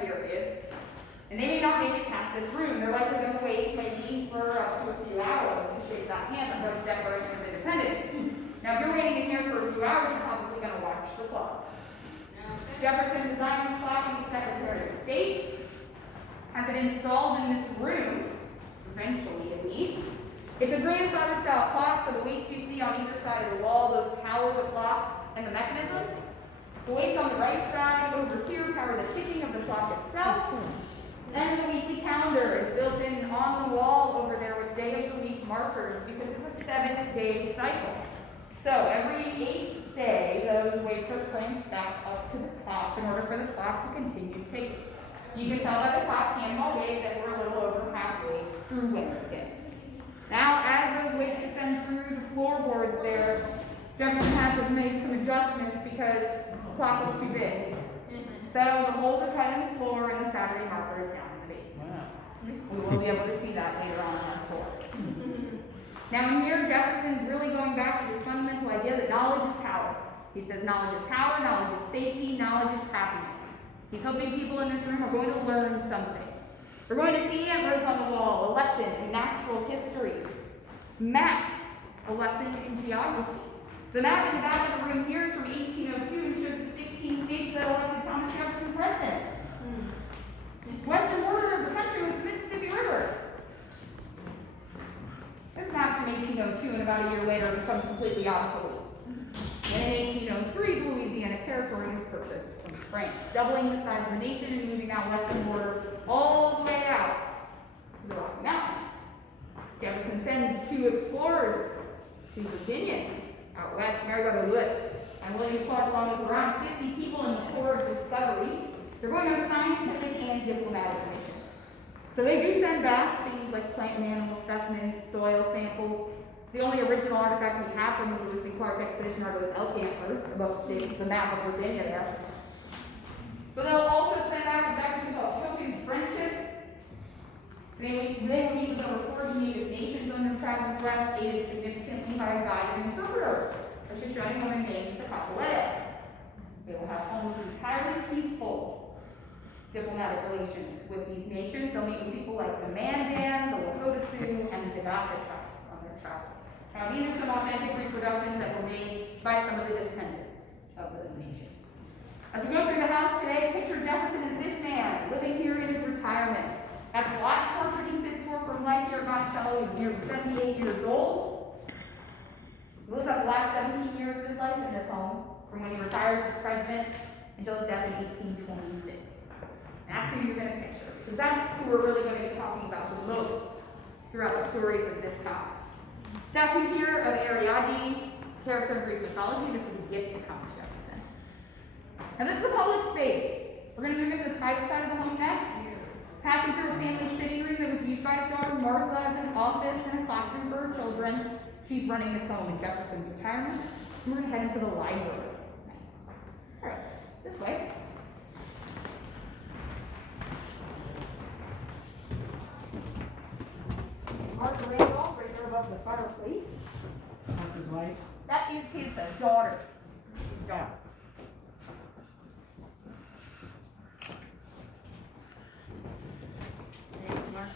period, and they may not make it past this room. They're likely going to wait maybe for up to a few hours to shake that hand and vote the Declaration of Independence. Now, if you're waiting in here for a few hours, you're probably going to watch the clock. Jefferson designed this clock and the Secretary of State has it installed in this room, eventually at least. It's a grandfather style clock, so the weights you see on either side of the wall, those power the clock and the mechanisms. The weights on the right side over here power the ticking of the clock itself. And the weekly calendar is built in on the wall over there with day of the week markers because it's a 7-day cycle. So every 8th day, those weights are cranked back up to the top in order for the clock to continue ticking. You can tell by the top handball gauge that we're a little over halfway through Wednesday. Now, as those weights descend through the floorboards there, Jefferson had to make some adjustments because the clock was too big. So the holes are cut in the floor and the Saturday marker is down in the basement. Wow. We will be able to see that later on in our tour. Now in here, Jefferson's really going back to this fundamental idea that knowledge is power. He says knowledge is power, knowledge is safety, knowledge is happiness. He's hoping people in this room are going to learn something. We're going to see antlers on the wall, a lesson in natural history. Maps, a lesson in geography. The map in the back of the room here is from 1802 and shows the 16 states that elected Thomas Jefferson president. The western border of the country was the Mississippi River. This map's from 1802 and about a year later it becomes completely obsolete. And in 1803, the Louisiana Territory was purchased from France, doubling the size of the nation and moving that western border all the way out to the Rocky Mountains. Jefferson sends 2 explorers, 2 Virginians, out west, Meriwether Lewis and William Clark, along with around 50 people in the Corps of Discovery. They're going on a scientific and diplomatic mission. So they do send back things like plant and animal specimens, soil samples. The only original artifact we have from the Lewis and Clark expedition are those elk antlers above the map of Virginia there. But they'll also send back a Jefferson called Token Friendship. They will meet with over 40 native nations on their travels west, aided significantly by a guide and interpreter, a Shoshone woman named Sakakalea. They will have almost entirely peaceful diplomatic relations with these nations. They'll meet with people like the Mandan, the Lakota Sioux, and the Hidatsa tribes on their travels. Now, these are some authentic reproductions that were made by some of the descendants of those nations. As we go through the house today, picture Jefferson as this man, living here in his retirement. That's the last portrait he sits for from life here at Monticello. He's nearly 78 years old. He lives out the last 17 years of his life in this home, from when he retires as president until his death in 1826. And that's who you're going to picture, because that's who we're really going to be talking about the most throughout the stories of this house. Statue here of Ariadne, character of Greek mythology. This was a gift to Thomas Jefferson. Now this is a public space. We're going to move into the private side of the home next. Passing through a family sitting room that was used by his daughter Martha as an office and a classroom for her children. She's running this home in Jefferson's retirement. And we're going to head into the library next. All right, this way. Mark Randolph, right there above the fireplace. That's his wife? That is his daughter. His daughter. Thanks, Mark.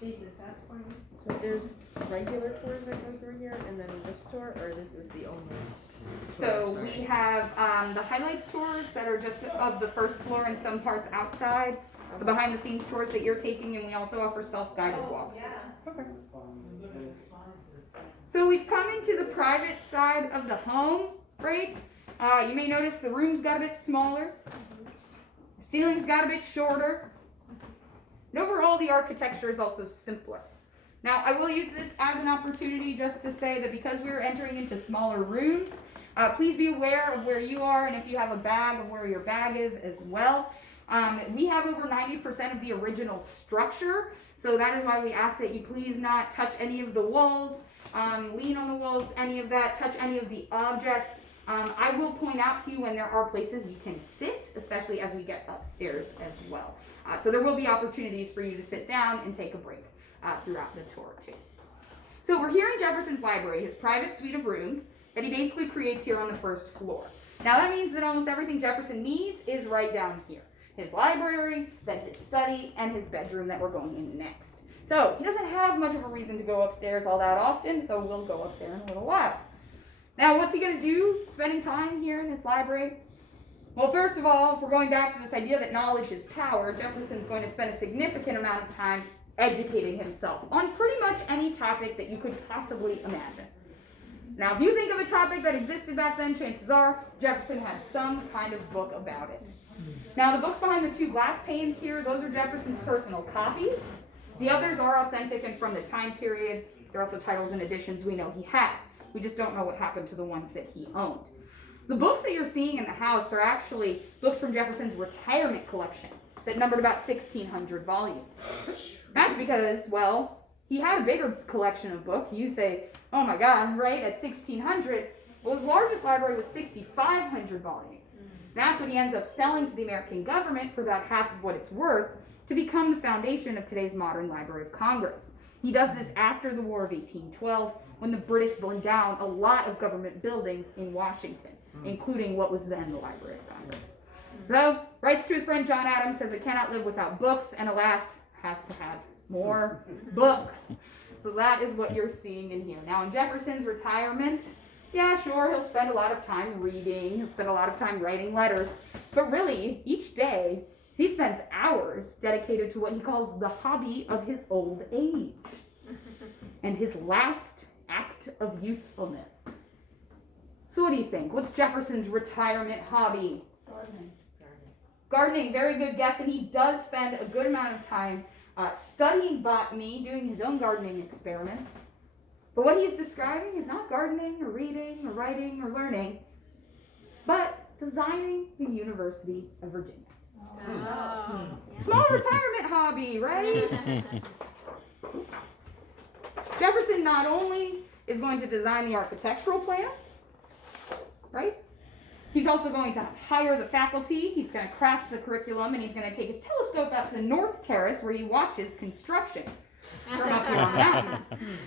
Jesus, that's funny. So there's regular tours that go through here, and then this tour, or this is the only? So we have the highlights tours that are just of the first floor and some parts outside, the behind the scenes tours that you're taking, and we also offer self-guided walks. Okay. So we've come into the private side of the home, right? You may notice the room's got a bit smaller, the ceiling's got a bit shorter, and overall the architecture is also simpler. Now, I will use this as an opportunity just to say that because we're entering into smaller rooms, please be aware of where you are, and if you have a bag, of where your bag is as well. We have over 90% of the original structure, so that is why we ask that you please not touch any of the walls, lean on the walls, any of that, touch any of the objects. I will point out to you when there are places you can sit, especially as we get upstairs as well. So there will be opportunities for you to sit down and take a break throughout the tour too. So we're here in Jefferson's library, his private suite of rooms that he basically creates here on the first floor. Now that means that almost everything Jefferson needs is right down here. His library, then his study, and his bedroom that we're going in next. So he doesn't have much of a reason to go upstairs all that often, though we'll go up there in a little while. Now what's he going to do spending time here in his library? Well, first of all, if we're going back to this idea that knowledge is power, Jefferson's going to spend a significant amount of time educating himself on pretty much any topic that you could possibly imagine. Now, if you think of a topic that existed back then, chances are Jefferson had some kind of book about it. Now, the books behind the two glass panes here, those are Jefferson's personal copies. The others are authentic and from the time period. They're also titles and editions we know he had. We just don't know what happened to the ones that he owned. The books that you're seeing in the house are actually books from Jefferson's retirement collection that numbered about 1,600 volumes. That's because, well, he had a bigger collection of books. You say, oh my God, right, at 1,600. Well, his largest library was 6,500 volumes. That's what he ends up selling to the American government for about half of what it's worth to become the foundation of today's modern Library of Congress. He does this after the War of 1812, when the British burned down a lot of government buildings in Washington, including what was then the Library of Congress. So, writes to his friend John Adams, says, I cannot live without books, and alas, has to have more books. So that is what you're seeing in here. Now, in Jefferson's retirement, yeah, sure, he'll spend a lot of time reading, he'll spend a lot of time writing letters, but really, each day, he spends hours dedicated to what he calls the hobby of his old age and his last act of usefulness. So what do you think? What's Jefferson's retirement hobby? Gardening. Gardening, very good guess, and he does spend a good amount of time studying botany, doing his own gardening experiments. But what he's describing is not gardening or reading or writing or learning, but designing the University of Virginia. Oh. Small retirement hobby, right? Jefferson not only is going to design the architectural plans, right? He's also going to hire the faculty, he's going to craft the curriculum, and he's going to take his telescope out to the North Terrace where he watches construction from up here on the mountain.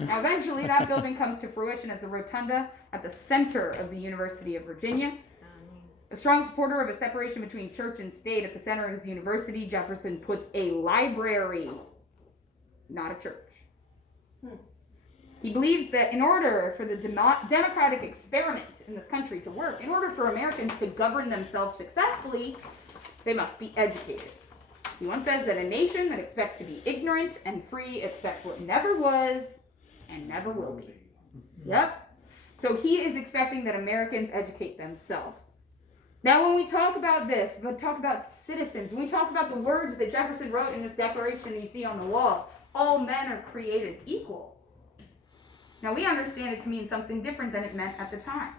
Now, eventually, that building comes to fruition as the rotunda at the center of the University of Virginia. A strong supporter of a separation between church and state at the center of his university, Jefferson puts a library, not a church. He believes that in order for the democratic experiment in this country to work, in order for Americans to govern themselves successfully, they must be educated. He once says that a nation that expects to be ignorant and free expects what never was and never will be. Yep. So he is expecting that Americans educate themselves. Now, when we talk about this, when we talk about citizens, when we talk about the words that Jefferson wrote in this declaration you see on the wall, all men are created equal. Now, we understand it to mean something different than it meant at the time.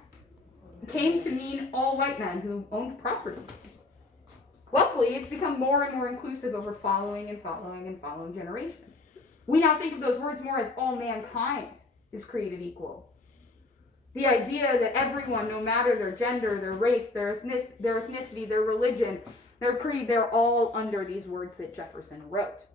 It came to mean all white men who owned property. Luckily, it's become more and more inclusive over following generations. We now think of those words more as all mankind is created equal. The idea that everyone, no matter their gender, their race, their ethnicity, their religion, their creed, they're all under these words that Jefferson wrote.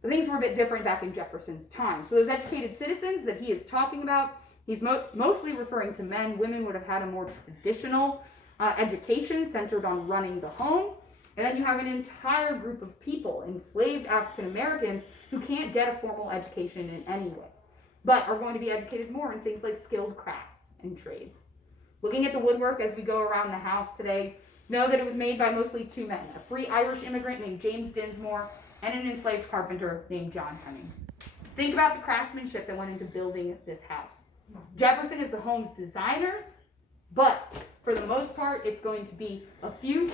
But things were a bit different back in Jefferson's time. So those educated citizens that he is talking about, he's mostly referring to men. Women would have had a more traditional education centered on running the home. And then you have an entire group of people, enslaved African Americans, who can't get a formal education in any way, but are going to be educated more in things like skilled crafts and trades. Looking at the woodwork as we go around the house today, know that it was made by mostly two men, a free Irish immigrant named James Dinsmore and an enslaved carpenter named John Hemmings. Think about the craftsmanship that went into building this house. Jefferson is the home's designers, but for the most part, it's going to be a few